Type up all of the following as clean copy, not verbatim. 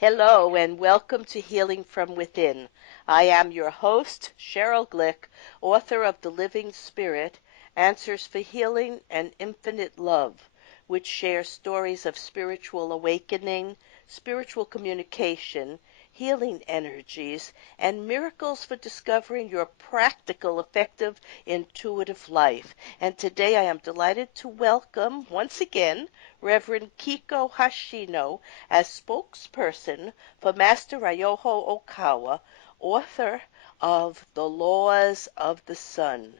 Hello and welcome to Healing from Within. I am your host, Sheryl Glick, author of The Living Spirit, Answers for Healing and Infinite Love, which shares stories of spiritual awakening, spiritual communication, healing energies, and miracles for discovering your practical, effective, intuitive life. And today I am delighted to welcome, once again, Reverend Keiko Hoshino as spokesperson for Master Ryoho Okawa, author of The Laws of the Sun.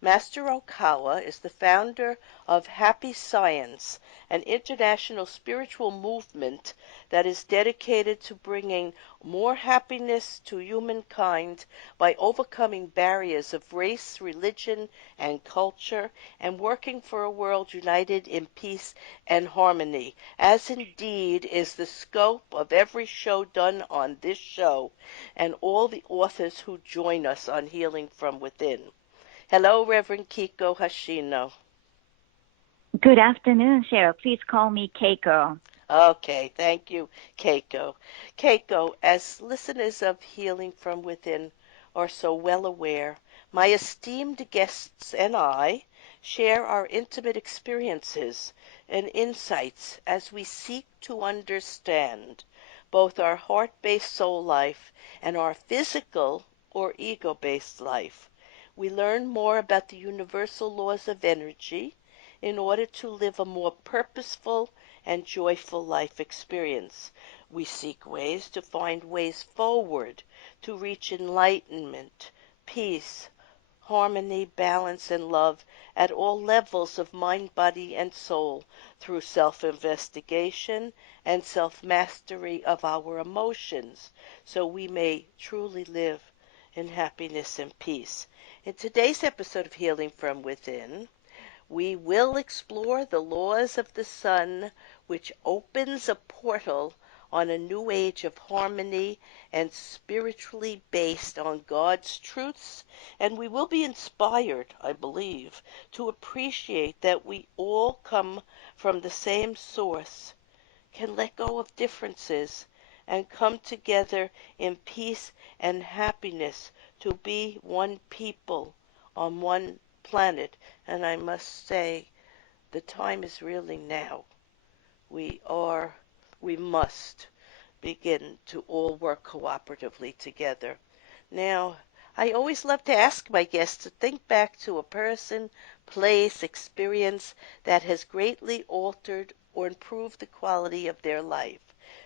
Master Okawa is the founder of Happy Science, an international spiritual movement that is dedicated to bringing more happiness to humankind by overcoming barriers of race, religion, and culture, and working for a world united in peace and harmony, as indeed is the scope of every show done on this show and all the authors who join us on Healing from Within. Hello, Reverend Keiko Hoshino. Good afternoon, Sheryl. Please call me Keiko. Okay, thank you, Keiko. Keiko, as listeners of Healing from Within are so well aware, my esteemed guests and I share our intimate experiences and insights as we seek to understand both our heart-based soul life and our physical or ego-based life. We learn more about the universal laws of energy in order to live a more purposeful and joyful life experience. We seek ways to find ways forward to reach enlightenment, peace, harmony, balance, and love at all levels of mind, body, and soul through self-investigation and self-mastery of our emotions, so we may truly live in happiness and peace. In today's episode of Healing from Within, we will explore the laws of the sun, which opens a portal on a new age of harmony and spiritually based on God's truths, and we will be inspired, I believe, to appreciate that we all come from the same source, can let go of differences, and come together in peace and happiness to be one people on one planet. And I must say, the time is really now. We must begin to all work cooperatively together. Now, I always love to ask my guests to think back to a person, place, experience that has greatly altered or improved the quality of their life.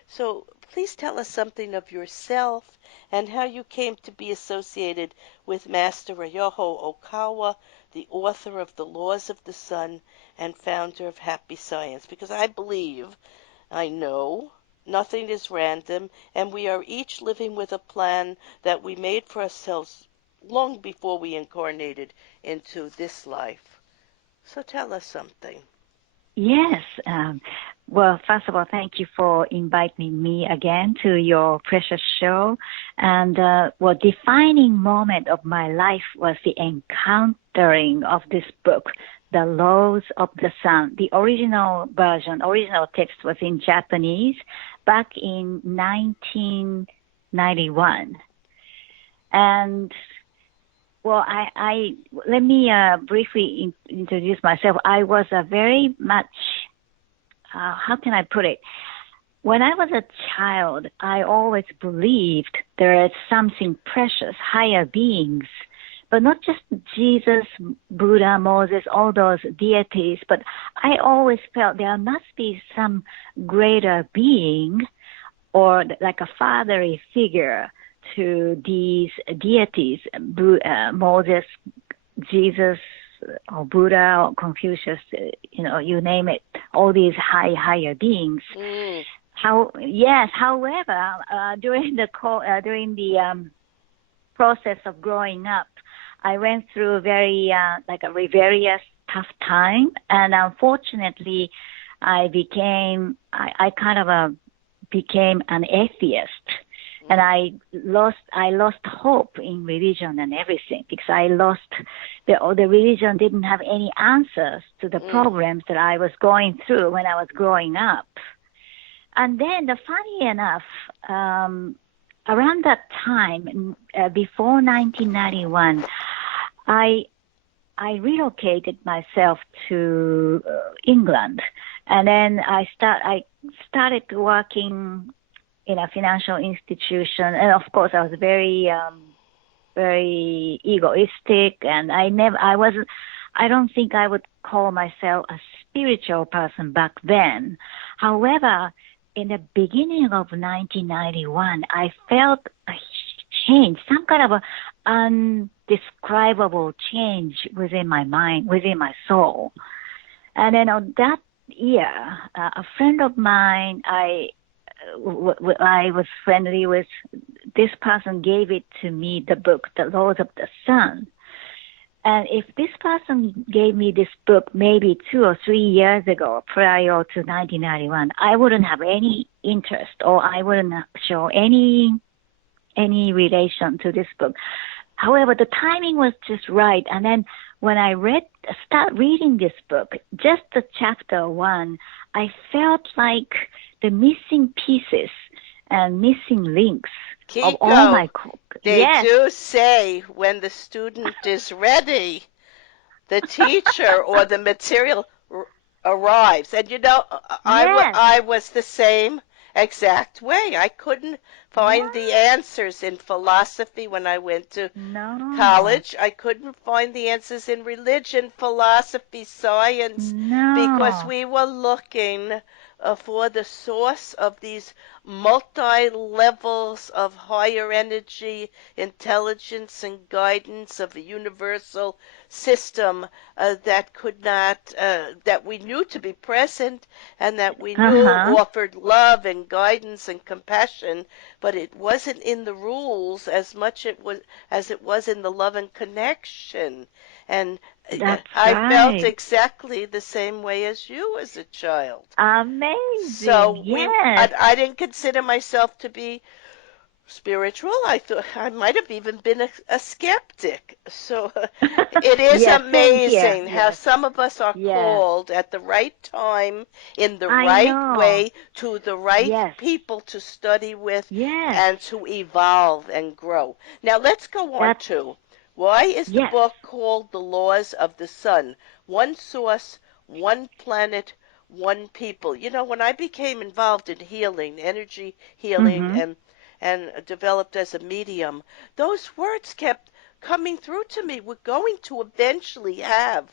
So please tell us something of yourself and how you came to be associated with Master Ryoho Okawa, the author of The Laws of the Sun and founder of Happy Science, because I know, nothing is random, and we are each living with a plan that we made for ourselves long before we incarnated into this life. So tell us something. Yes. Well, first of all, thank you for inviting me again to your precious show. And, defining moment of my life was the encountering of this book, The Laws of the Sun. The original text was in Japanese back in 1991. And well, let me briefly introduce myself. I was a very much, how can I put it? When I was a child, I always believed there is something precious, higher beings, but not just Jesus, Buddha, Moses, all those deities, but I always felt there must be some greater being or like a fatherly figure to these deities, Moses, Jesus, or Buddha, or Confucius, you name it, all these higher beings. However, during the process of growing up, I went through very a rebellious, tough time, and unfortunately, I kind of became an atheist. And I lost hope in religion and everything because I lost the religion didn't have any answers to the problems that I was going through when I was growing up. And then, funny enough, around that time, before 1991, I relocated myself to England, and then I started working in a financial institution, and of course I was very egoistic, and I don't think I would call myself a spiritual person back then. However, in the beginning of 1991, I felt a change, some kind of a undescribable change within my mind, within my soul. And then on that year, a friend of mine, I was friendly with, this person gave it to me, the book, The Laws of the Sun. And if this person gave me this book maybe 2 or 3 years ago, prior to 1991, I wouldn't have any interest, or I wouldn't show any relation to this book. However, the timing was just right. And then when I start reading this book, just the chapter 1, I felt like the missing pieces and missing links of all my... They do say when the student is ready, the teacher or the material arrives. And I was the same exact way. I couldn't find the answers in philosophy when I went to college. I couldn't find the answers in religion, philosophy, science, because we were looking for the source of these multi-levels of higher energy, intelligence, and guidance of a universal system that could not, that we knew to be present, and that we knew offered love and guidance and compassion, but it wasn't in the rules as much as it was in the love and connection. And I felt exactly the same way as you as a child. Amazing. So I didn't consider myself to be spiritual. I thought I might have even been a skeptic. So it is amazing how some of us are called at the right time, in the right way, to the right people to study with and to evolve and grow. Now let's go on to, why is the book called The Laws of the Sun? One source, one planet, one people. When I became involved in healing, energy healing, and developed as a medium, those words kept coming through to me. We're going to eventually have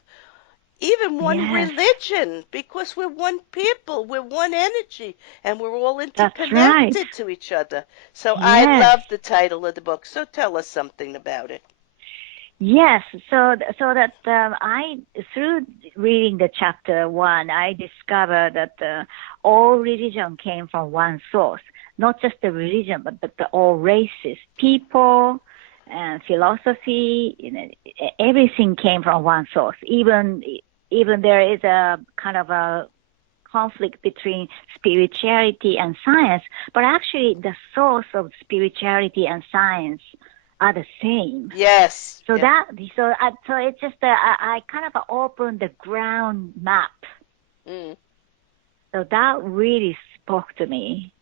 even one religion, because we're one people, we're one energy, and we're all interconnected to each other. So I love the title of the book. So tell us something about it. Yes, so that I, through reading the chapter 1, I discovered that all religion came from one source, not just the religion, but the all races, people, and philosophy. Everything came from one source. Even there is a kind of a conflict between spirituality and science, but actually the source of spirituality and science are the same. Yes. So so it's just I kind of opened the ground map. So that really spoke to me.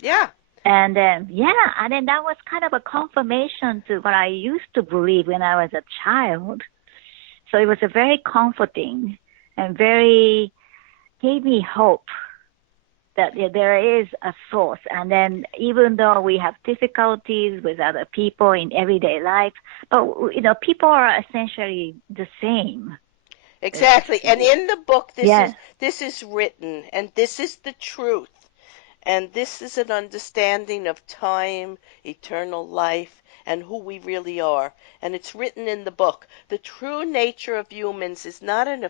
Yeah. And then that was kind of a confirmation to what I used to believe when I was a child. So it was a very comforting and gave me hope that there is a source. And then even though we have difficulties with other people in everyday life, but people are essentially the same. Exactly. And in the book, this is written, and this is the truth. And this is an understanding of time, eternal life, and who we really are. And it's written in the book. The true nature of humans is not an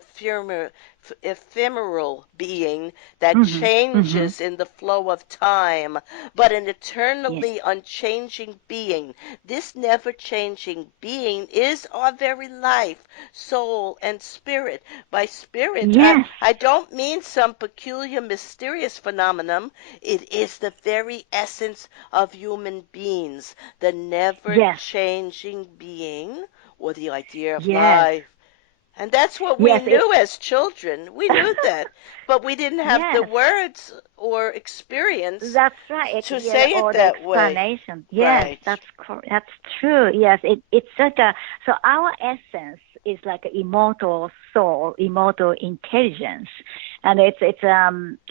ephemeral being that changes in the flow of time, but an eternally unchanging being. This never-changing being is our very life, soul, and spirit. By spirit, I don't mean some peculiar, mysterious phenomenon. It is the very essence of human beings, the never-changing being, or the idea of life, And that's what we Yes, knew as children. We knew that. But we didn't have the yes, words or experience that's right. to Yeah, say it or the that way. explanation. Yes, Right. that's true. Yes, it's like so our essence is like an immortal soul, immortal intelligence, and it's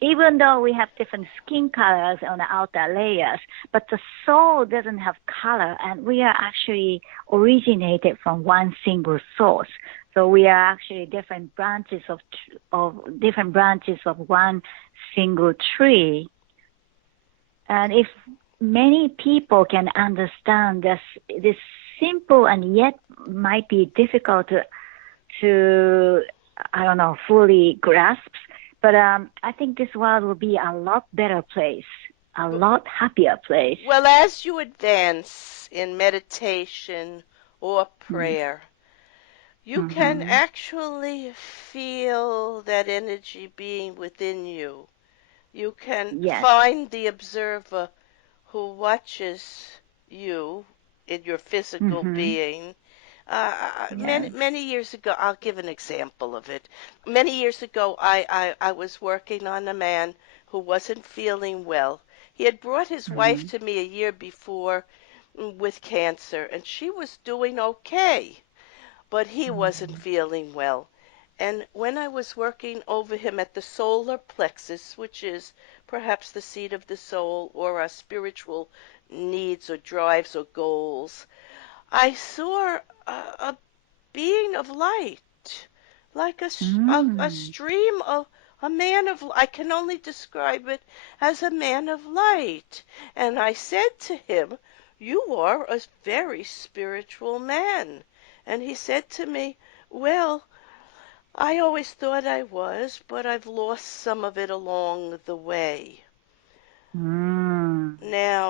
even though we have different skin colors on the outer layers, but the soul doesn't have color, and we are actually originated from one single source. So we are actually different branches of one single tree. And if many people can understand this simple and yet might be difficult to I don't know, fully grasp, but I think this world will be a lot better place, a lot happier place. Well, as you advance in meditation or Mm-hmm. prayer, you can Mm-hmm. actually feel that energy being within you. You can Yes. find the observer who watches you in your physical Mm-hmm. being. Many Yes. many years ago, I'll give an example of it. Many years ago, I was working on a man who wasn't feeling well. He had brought his wife Mm-hmm. to me a year before with cancer, and she was doing okay, but he wasn't feeling well. And when I was working over him at the solar plexus, which is perhaps the seat of the soul or our spiritual needs or drives or goals, I saw a being of light, like a Mm. stream of a man of, I can only describe it as a man of light. And I said to him, "You are a very spiritual man." And he said to me, "Well, I always thought I was, but I've lost some of it along the way." Mm.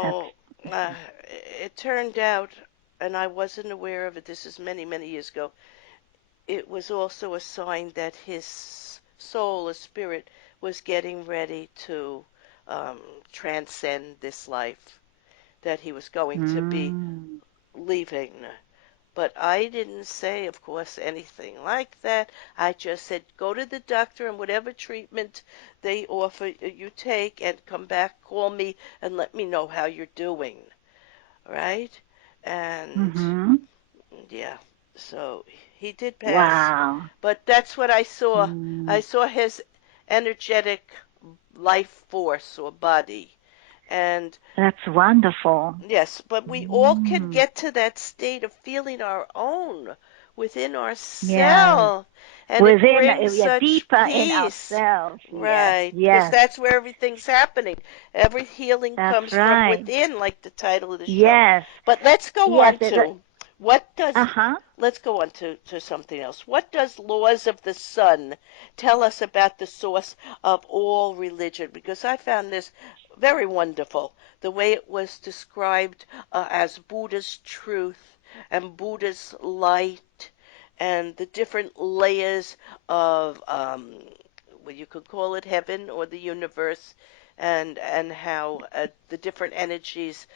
That's Now, it turned out, and I wasn't aware of it, this is many, many years ago, it was also a sign that his soul or spirit was getting ready to um, transcend this life, that he was going to be mm. leaving. But I didn't say, of course, anything like that. I just said, go to the doctor and whatever treatment they offer you take and come back, call me and let me know how you're doing. Right? And Mm-hmm. yeah, so he did pass. Wow. But that's what I saw. I Mm. saw his energetic life force or body. And That's wonderful. yes, but we all can Mm. get to that state of feeling our own within Yes. ourselves, and it Within, brings yeah, such deeper in peace. ourselves. Yes. Right, because Yes. that's where everything's happening. Every healing That's comes from right. within, like the title of the show. Yes. But let's go Yes. on to what does Uh-huh. let's go on to something else. What does laws of the sun tell us about the source of all religion? Because I found this very wonderful, the way it was described as Buddha's truth and Buddha's light and the different layers of well, you could call it heaven or the universe, and how the different energies,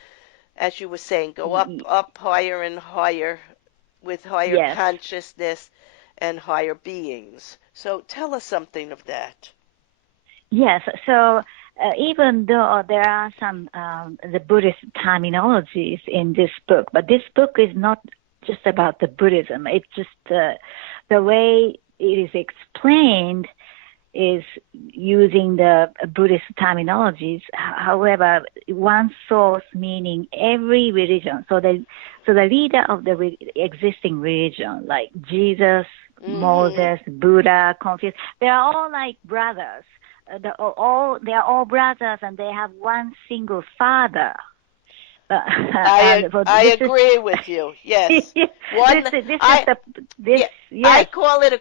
as you were saying, go up, Y- up higher and higher with higher yes. consciousness and higher beings. So tell us something of that. Yes. So even though there are some the Buddhist terminologies in this book, but this book is not just about the Buddhism. It's just the way it is explained is using the Buddhist terminologies. However, one source meaning every religion. So the leader of the existing religion, like Jesus, Mm-hmm. Moses, Buddha, Confucius, they are all like brothers. They are all brothers, and they have one single father. And for I this is agree with you. Yes, this one is this is I the this yeah I yes. call it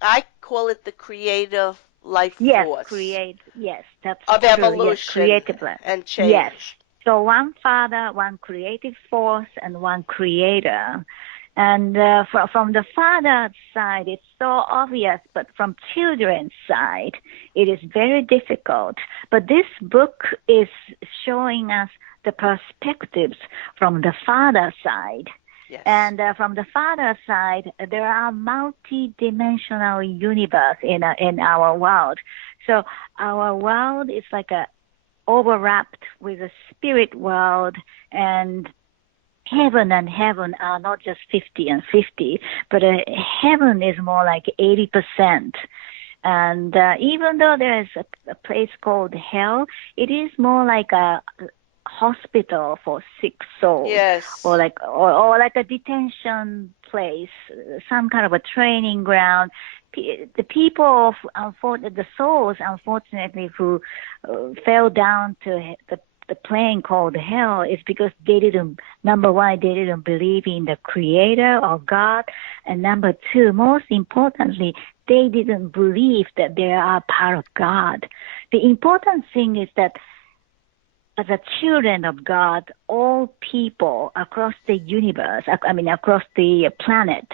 I call it the creative life Yes, force create. Yes, that's of true. Yes, evolution creative life. and Yes. change. So one father, one creative force, and one creator. And from the father's side, it's so obvious, but from children's side, it is very difficult. But this book is showing us the perspectives from the father side. Yes. And from the father side, there are multi-dimensional universe in our world. So our world is like a overwrapped with a spirit world, and heaven and heaven are not just 50 and 50, but heaven is more like 80%. And even though there is a place called hell, it is more like a hospital for sick souls, or Yes. like a detention place, some kind of a training ground. The people, the souls, unfortunately, who fell down to the plane called hell, is because they didn't. Number one, they didn't believe in the Creator or God, and number two, most importantly, they didn't believe that they are part of God. The important thing is that as a children of God, all people across the universe, across the planet,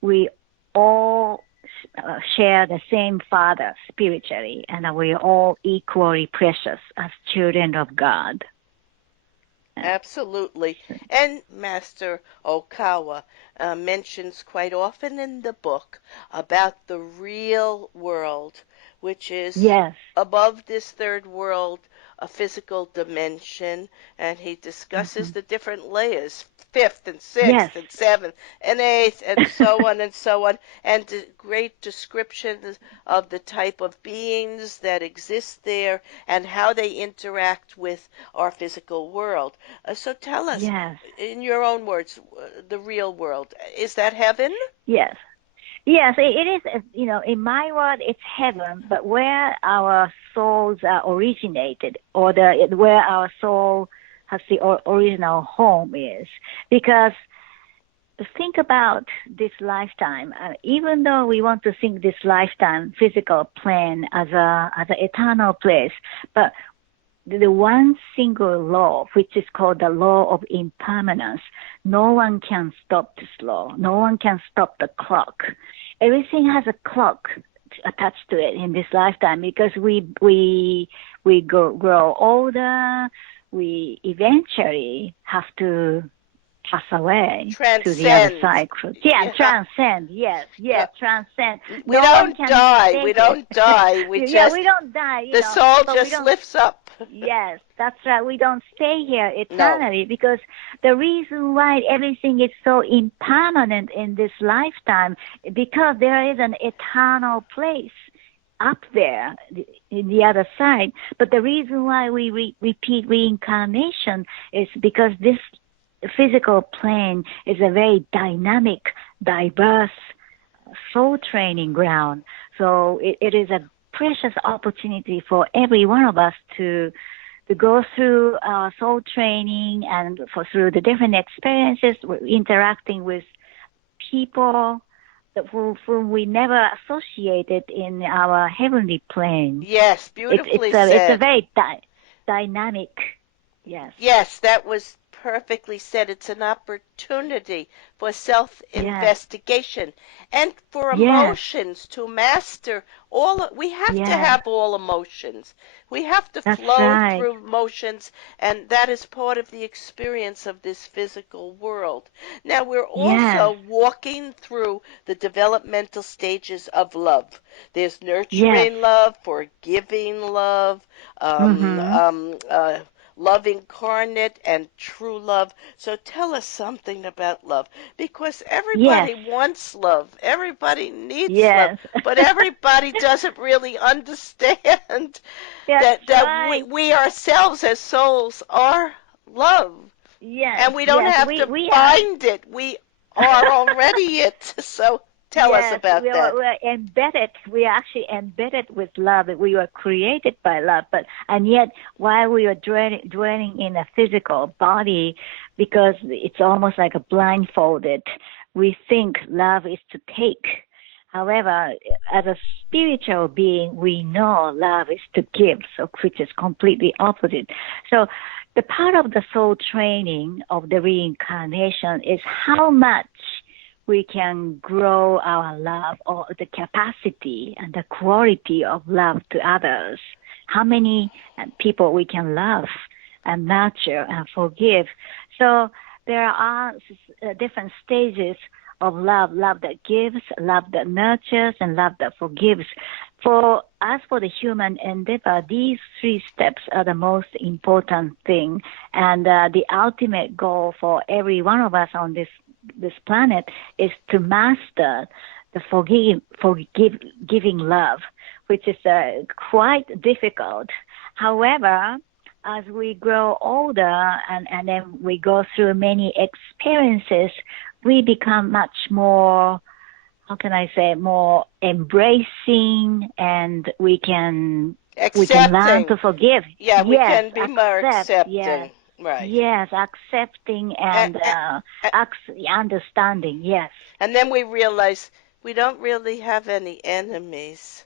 we all share the same Father spiritually, and we are all equally precious as children of God. Absolutely. And Master Okawa mentions quite often in the book about the real world, which is Yes. above this third world, a physical dimension, and he discusses Mm-hmm. the different layers, fifth and Yes. sixth and seventh and eighth and so on and so on, and great descriptions of the type of beings that exist there and how they interact with our physical world. So tell us, Yes. in your own words, the real world. Is that heaven? Yes. Yes, it is. In my world, it's heaven, but where our souls are originated, or where our soul has the original home is, because think about this lifetime. Even though we want to think this lifetime physical plane as a eternal place, but the one single law, which is called the law of impermanence, no one can stop this law. No one can stop the clock. Everything has a clock attached to it in this lifetime, because we grow older. We eventually have to pass away to the other Transcend. side. Yeah, Yeah. transcend. Yes, transcend. We No one don't can die. stay We here. don't die. Yeah, we don't die, The soul but we just don't. lifts up. Yes, that's right. We don't stay here No. eternally, because the reason why everything is so impermanent in this lifetime, because there is an eternal place up there in the other side. But the reason why we repeat reincarnation is because this physical plane is a very dynamic, diverse soul training ground. So it is a precious opportunity for every one of us to go through soul training, and through the different experiences, interacting with people whom we never associated in our heavenly plane. Yes, beautifully It's a said. very dynamic. Yes. Yes, that was perfectly said. It's an opportunity for Yes. self-investigation and for Yes. emotions to master all. We have to Yes. have all emotions. We have to That's flow right. through emotions, and that is part of the experience of this physical world. Now, we're Yes. also walking through the developmental stages of love. There's Yes. nurturing love, forgiving love, um, Mhm. um, uh, love incarnate and true love. So tell us something about love, because Yes. everybody wants love, everybody needs love, Yes. but everybody doesn't really understand That's that right. we ourselves as souls are love, Yes. and we don't Yes. have We to we are. find it. We are already it. So tell us Yes, about that. we're embedded. We are actually embedded with love. We were created by love, and yet while we are dwelling in a physical body, because it's almost like a blindfolded, we think love is to take. However, as a spiritual being, we know love is to give, so which is completely opposite. So the part of the soul training of the reincarnation is how much we can grow our love, or the capacity and the quality of love to others. How many people we can love and nurture and forgive. So there are different stages of love: love that gives, love that nurtures, and love that forgives. For the human endeavor, these three steps are the most important thing, and the ultimate goal for every one of us on this planet is to master the forgiving love, which is quite difficult. However, as we grow older and then we go through many experiences, we become much more, how can I say, more embracing, and we can learn Accepting. to forgive. Yeah, we Yes, can be more accept. Yes, accepting. Right. yes, accepting And, and understanding. Yes, and then we realize we don't really have any enemies.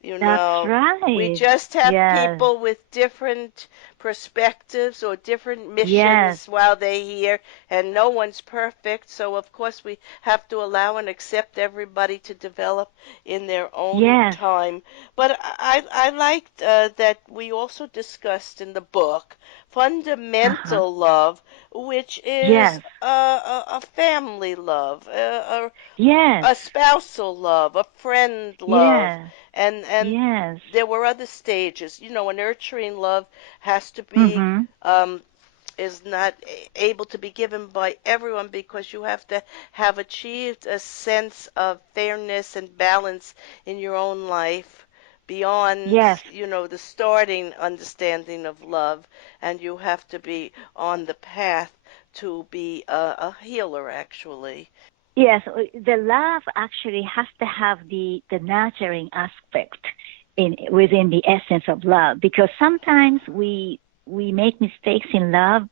You that's know, we right. just have Yes, people with different perspectives or different yes, missions while they're here, and no one's perfect. So, of course, we have to allow and accept everybody to develop in their own yes. time. But I liked that we also discussed in the book Uh-huh. fundamental love, which is Yes, a family love, yes, a spousal love, a friend love, yes, and yes. there were other stages. You know, a nurturing love has to be Mm-hmm. is not able to be given by everyone because you have to have achieved a sense of fairness and balance in your own life beyond, Yes, you know, the starting understanding of love, and you have to be on the path to be a healer actually. yes. The love actually has to have the nurturing aspect in within the essence of love, because sometimes we make mistakes in love.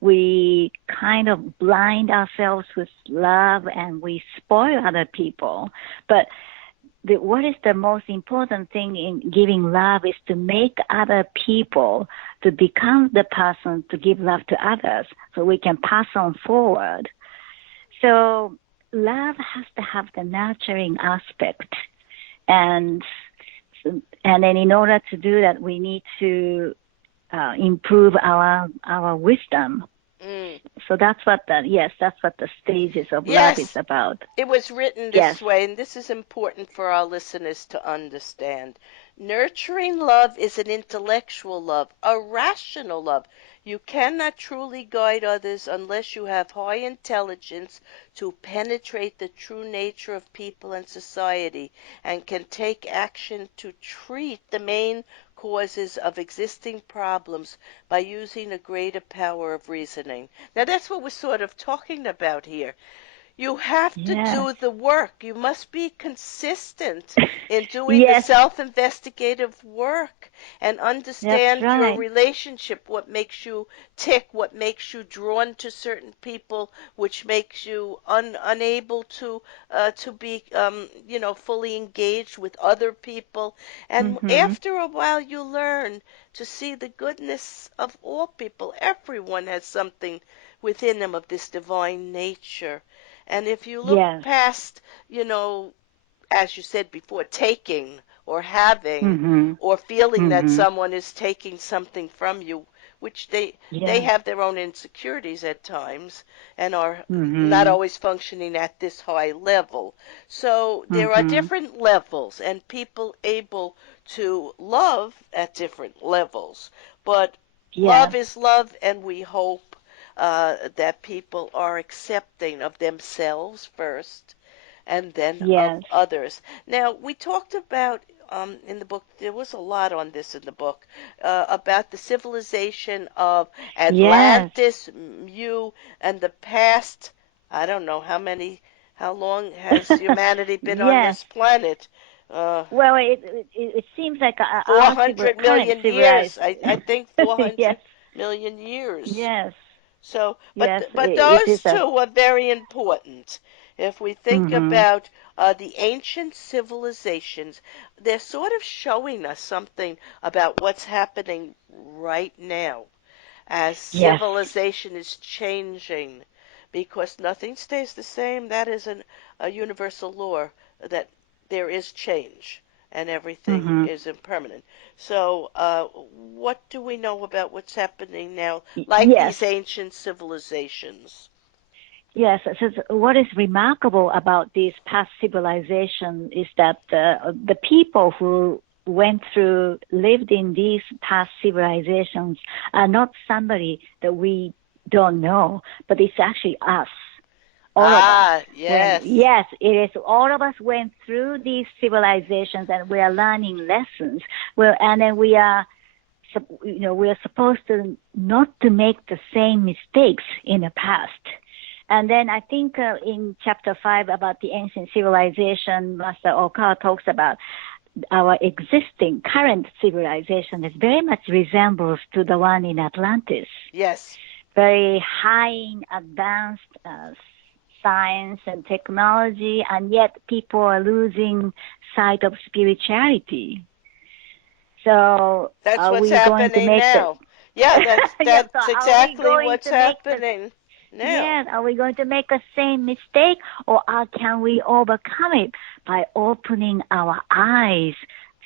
We kind of blind ourselves with love and we spoil other people. But what is the most important thing in giving love is to make other people to become the person to give love to others, so we can pass on forward. So love has to have the nurturing aspect, and and then in order to do that, we need to improve our wisdom. Mm. So that's what the stages of love is Yes, about. it was written Yes, this way, and this is important for our listeners to understand. Nurturing love is an intellectual love, a rational love. You cannot truly guide others unless you have high intelligence to penetrate the true nature of people and society and can take action to treat the main causes of existing problems by using a greater power of reasoning. Now, that's what we're sort of talking about here. You have to yes, do the work. You must be consistent in doing the yes, self-investigative work and that's understand your right. relationship, what makes you tick, what makes you drawn to certain people, which makes you unable to be you know, fully engaged with other people. And Mhm. after a while you learn to see the goodness of all people. Everyone has something within them of this divine nature. And if you look Yes. past, you know, as you said before, taking or having Mhm. or feeling that Mhm. someone is taking something from you, which they Yes. have their own insecurities at times and are not Mhm. always functioning at this high level. So there are Mhm. different levels and people able to love at different levels. But love Yes. is love, and we hope that people are accepting of themselves first and then of Yes. others. Now, we talked about in the book, there was a lot on this in the book, about the civilization of Yes. Atlantis, you, and the past. I don't know how long has humanity been on Yes. this planet? Uh, Well, it seems like our 400 current million civilized. years. I think 400 Yes. million years. Yes. So, Yes. but It those is a. two are very important. If we think Mhm. about the ancient civilizations, they're sort of showing us something about what's happening right now as Yes. civilization is changing, because nothing stays the same. That is a universal law that there is change and everything Mhm. is impermanent. So, what do we know about what's happening now, like Yes. these ancient civilizations? Yes, so what is remarkable about these past civilizations is that the people who lived in these past civilizations are not somebody that we don't know, but it's actually us, all of us. Yes. Yes, it is all of us went through these civilizations and we are learning lessons. And then we are supposed to not to make the same mistakes in the past. And then I think in chapter 5 about the ancient civilization, Master Okawa talks about our existing current civilization is very much resembles to the one in Atlantis. Yes. Very high in advanced science and technology, and yet people are losing sight of spirituality. So that's are what's we going to happening make the now. Yeah, yes, so that's are we exactly going what's to make the happening now. yes, are we going to make the same mistake, or can we overcome it by opening our eyes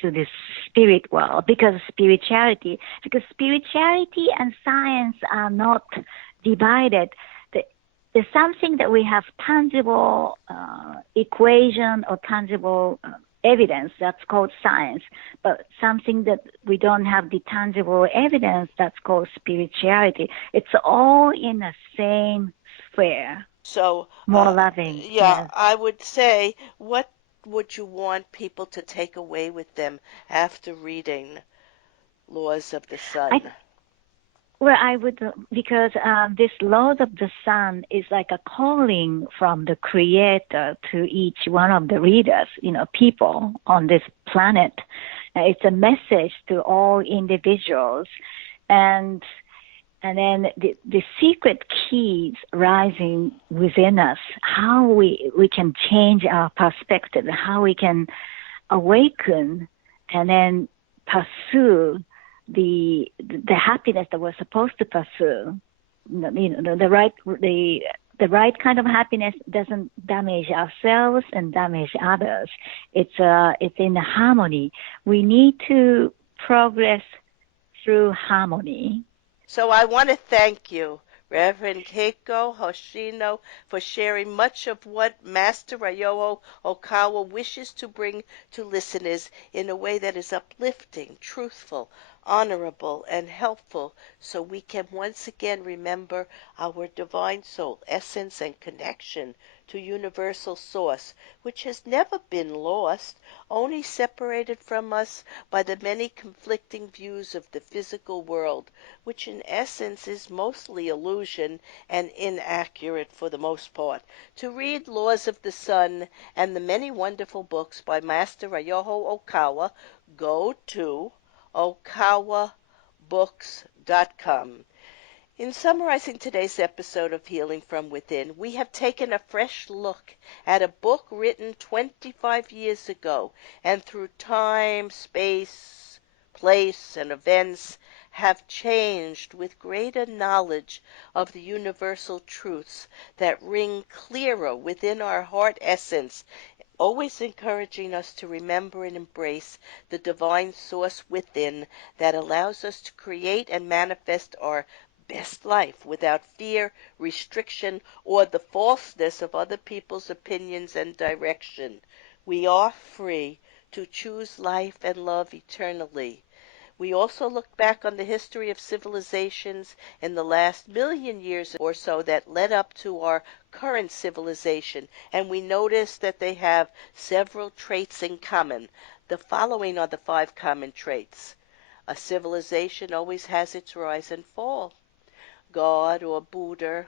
to the spirit world? Because spirituality and science are not divided. There's something that we have tangible equation or tangible evidence that's called science, but something that we don't have the tangible evidence that's called spirituality. It's all in the same sphere. So, More loving. yeah, Yes. I would say, what would you want people to take away with them after reading Laws of the Sun? I would, because this Laws of the Sun is like a calling from the Creator to each one of the readers, people on this planet. It's a message to all individuals, and then the secret keys rising within us, how we can change our perspective, how we can awaken and then pursue the happiness that we're supposed to pursue. The right kind of happiness doesn't damage ourselves and damage others. It's in harmony. We need to progress through harmony. So I want to thank you, Reverend Keiko Hoshino, for sharing much of what Master Ryoho Okawa wishes to bring to listeners in a way that is uplifting, truthful, honorable, and helpful, so we can once again remember our divine soul, essence, and connection to universal source, which has never been lost, only separated from us by the many conflicting views of the physical world, which in essence is mostly illusion and inaccurate for the most part. To read Laws of the Sun and the many wonderful books by Master Ryoho Okawa, go to okawabooks.com. In summarizing today's episode of Healing from Within, we have taken a fresh look at a book written 25 years ago and through time, space, place, and events have changed with greater knowledge of the universal truths that ring clearer within our heart essence, always encouraging us to remember and embrace the divine source within that allows us to create and manifest our best life without fear, restriction, or the falseness of other people's opinions and direction. We are free to choose life and love eternally. We also look back on the history of civilizations in the last million years or so that led up to our current civilization, and we notice that they have several traits in common. The following are the 5 common traits. A civilization always has its rise and fall. God or Buddha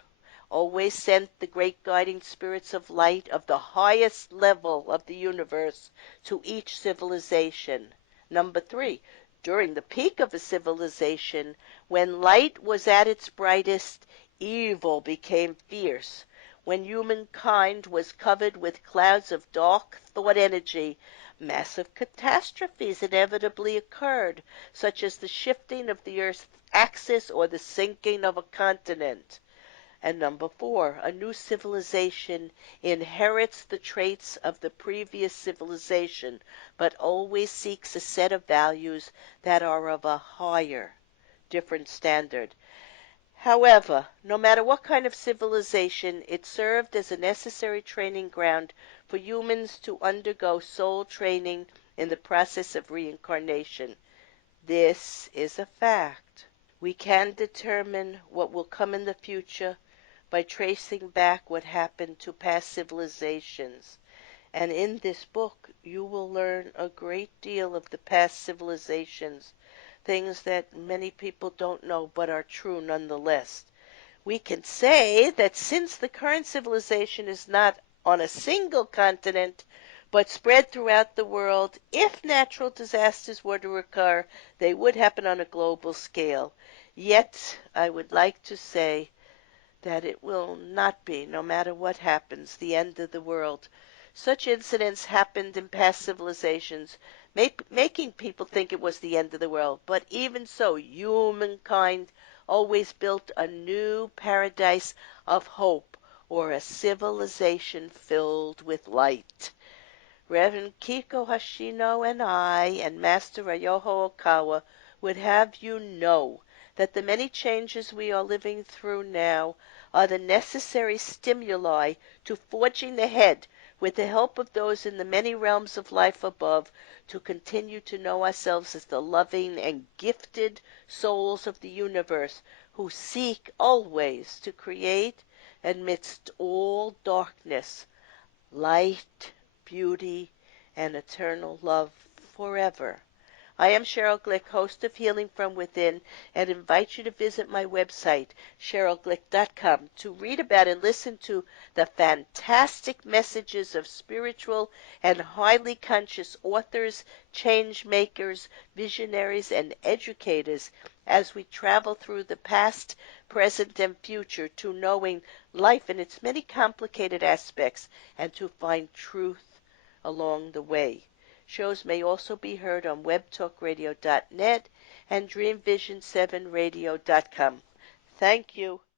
always sent the great guiding spirits of light of the highest level of the universe to each civilization. Number 3, during the peak of a civilization, when light was at its brightest, evil became fierce. When humankind was covered with clouds of dark thought energy, massive catastrophes inevitably occurred, such as the shifting of the Earth's axis or the sinking of a continent. And number 4, a new civilization inherits the traits of the previous civilization, but always seeks a set of values that are of a higher, different standard. However, no matter what kind of civilization, it served as a necessary training ground for humans to undergo soul training in the process of reincarnation. This is a fact. We can determine what will come in the future by tracing back what happened to past civilizations. And in this book, you will learn a great deal of the past civilizations, things that many people don't know but are true nonetheless. We can say that since the current civilization is not on a single continent, but spread throughout the world, if natural disasters were to occur, they would happen on a global scale. Yet, I would like to say that it will not be, no matter what happens, the end of the world. Such incidents happened in past civilizations, making people think it was the end of the world. But even so, humankind always built a new paradise of hope, or a civilization filled with light. Reverend Keiko Hoshino and I and Master Ryoho Okawa would have you know that the many changes we are living through now are the necessary stimuli to forging ahead with the help of those in the many realms of life above to continue to know ourselves as the loving and gifted souls of the universe who seek always to create amidst all darkness light, beauty, and eternal love forever. I am Sheryl Glick, host of Healing from Within, and invite you to visit my website, SherylGlick.com, to read about and listen to the fantastic messages of spiritual and highly conscious authors, change makers, visionaries, and educators as we travel through the past, present, and future to knowing life in its many complicated aspects and to find truth along the way. Shows may also be heard on webtalkradio.net and dreamvision7radio.com. Thank you.